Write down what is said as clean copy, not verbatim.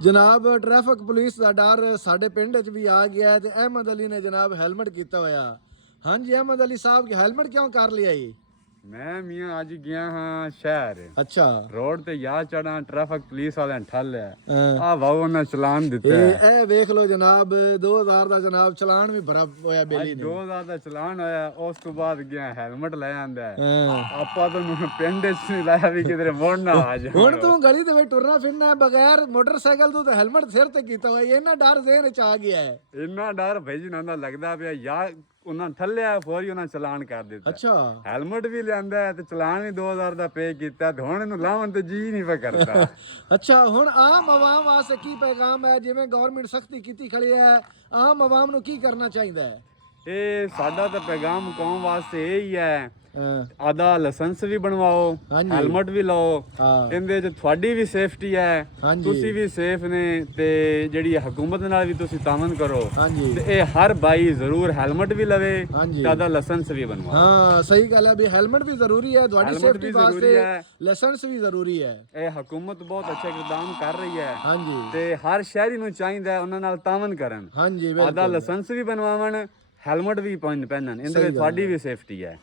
ਜਨਾਬ traffic police ਦਾ ਡਰ ਸਾਡੇ ਪਿੰਡ 'ਚ ਵੀ ਆ ਗਿਆ ਤੇ ਅਹਿਮਦ ਅਲੀ ਨੇ ਜਨਾਬ ਹੈਲਮਟ ਕੀਤਾ ਹੋਇਆ। ਹਾਂਜੀ ਅਹਿਮਦ ਅਲੀ ਸਾਹਿਬ ਹੈਲਮਟ ਕਿਉਂ ਕਰ ਲਿਆ ਜੀ? ਮੈਂ ਮੀਆਂ ਅੱਜ ਗਿਆ ਹਾਂ ਸ਼ਹਿਰ ਅੱਛਾ ਰੋਡ ਤੇ ਯਾ ਚੜਾਂ ਟ੍ਰੈਫਿਕ ਪੁਲਿਸ ਵਾਲਿਆਂ ਠੱਲਿਆ ਹਾਂ। ਆ ਵਾਓ ਉਹਨਾਂ ਚਲਾਨ ਦਿੱਤਾ ਇਹ ਵੇਖ ਲਓ ਜਨਾਬ 2000 ਦਾ ਜਨਾਬ ਚਲਾਨ ਵੀ ਭਰਾ ਹੋਇਆ ਬੇਲੀ ਨੇ। 2000 ਦਾ ਚਲਾਨ ਹੋਇਆ ਉਸ ਤੋਂ ਬਾਅਦ ਗਿਆ ਹੈਲਮਟ ਲੈ ਆਂਦਾ ਹਾਂ। ਆਪਾਂ ਤਾਂ ਪਿੰਡ 'ਚ ਨਹੀਂ ਲਾਇਆ ਵੀ ਕਿਧਰੇ ਮੋੜਨਾ ਆ ਜਾ ਹੁਣ ਤੂੰ ਗਲੀ ਦੇ ਵਿੱਚ ਟੁਰਨਾ ਫਿਰਨਾ ਬਗੈਰ ਮੋਟਰਸਾਈਕਲ ਤੋਂ ਤੇ ਹੈਲਮਟ ਸਿਰ ਤੇ ਕੀਤਾ ਹੋਇਆ ਇਹਨਾਂ ਡਰ ਜ਼ਹਿਨ 'ਚ ਆ ਗਿਆ ਹੈ। ਇੰਨਾ ਡਰ ਭਾਈ ਜਨਾਂ ਦਾ ਲੱਗਦਾ ਪਿਆ ਯਾ ਉਹਨਾਂ ਥੱਲਿਆ ਫੌਰੀ ਉਹਨਾਂ ਚਲਾਨ ਕਰ ਦਿੱਤਾ। ਅੱਛਾ ਹੈਲਮਟ ਵੀ ਲਿਆਂਦਾ ਤੇ ਚਲਾਨ ਵੀ 2000 ਦਾ ਪੇ ਕੀਤਾ ਤੇ ਹੁਣ ਇਹਨੂੰ ਲਾਉਣ ਤੇ ਜੀ ਨਹੀਂ ਪਿਆ ਕਰਦਾ। ਅੱਛਾ ਹੁਣ ਆਮ ਆਵਾਮ ਵਾਸਤੇ ਕੀ ਪੈਗਾਮ ਹੈ? ਜਿਵੇਂ ਗਵਰਨਮੈਂਟ ਸਖਤੀ ਕੀਤੀ ਖੜੀ ਹੈ, ਆਮ ਆਵਾਮ ਨੂੰ ਕੀ ਕਰਨਾ ਚਾਹੀਦਾ ਹੈ? ਇਹ ਸਾਡਾ ਤਾਂ ਪੈਗਾਮ ਕੌਮ ਵਾਸਤੇ ਇਹ ਹੀ ਹੈ ਹਾਂ ਆਦਾ ਲਾਇਸੈਂਸ ਵੀ ਬਣਵਾਓ, ਹਾਂਜੀ। ਹੈਲਮਟ ਵੀ ਲਾਓ, ਹਾਂ ਇਹਦੇ 'ਚ ਤੁਹਾਡੀ ਵੀ ਸੇਫਟੀ ਹੈ, ਹਾਂਜੀ। ਤੁਸੀਂ ਵੀ ਸੇਫ ਨੇ ਤੇ ਜਿਹੜੀ ਹਕੂਮਤ ਨਾਲ ਵੀ ਤੁਸੀਂ ਤਾਮਨ ਕਰੋ ਹਾਂਜੀ ਤੇ ਇਹ ਹਰ ਬਾਈ ਜ਼ਰੂਰ ਹੈਲਮਟ ਵੀ ਲਵੇ ਹਾਂਜੀ। ਤੇ ਆਦਾ ਲਾਇਸੈਂਸ ਵੀ ਬਣਵਾਓ। ਹਾਂ ਸਹੀ ਗੱਲ ਹੈ ਵੀ ਹੈਲਮਟ ਵੀ ਜ਼ਰੂਰੀ ਹੈ, ਤੁਹਾਡੀ ਹੈਲਮਟ ਸੇਫਟੀ ਵੀ ਜ਼ਰੂਰੀ ਵਾਸਤੇ ਹੈ। ਲਾਇਸੈਂਸ ਵੀ ਜ਼ਰੂਰੀ ਹੈ। ਇਹ ਹਕੂਮਤ ਬਹੁਤ ਅੱਛੇ ਇਕਦਾਮ ਕਰ ਰਹੀ ਹੈ ਹਾਂਜੀ ਤੇ ਹਰ ਸ਼ਹਿਰੀ ਨੂੰ ਚਾਹੀਦਾ ਹੈ ਉਹਨਾਂ ਨਾਲ ਤਾਮਨ ਕਰਨ, ਹਾਂਜੀ ਆਦਾ ਬਿਲਕੁਲ ਲਾਇਸੈਂਸ ਵੀ ਬਣਵਾਉਣ, ਹੈਲਮਟ ਵੀ ਪਹਿਨਣ, ਇਹਦੇ ਸਹੀ ਵਿੱਚ ਗੱਲ ਤੁਹਾਡੀ ਹੈ। ਵੀ ਸੇਫਟੀ ਹੈ।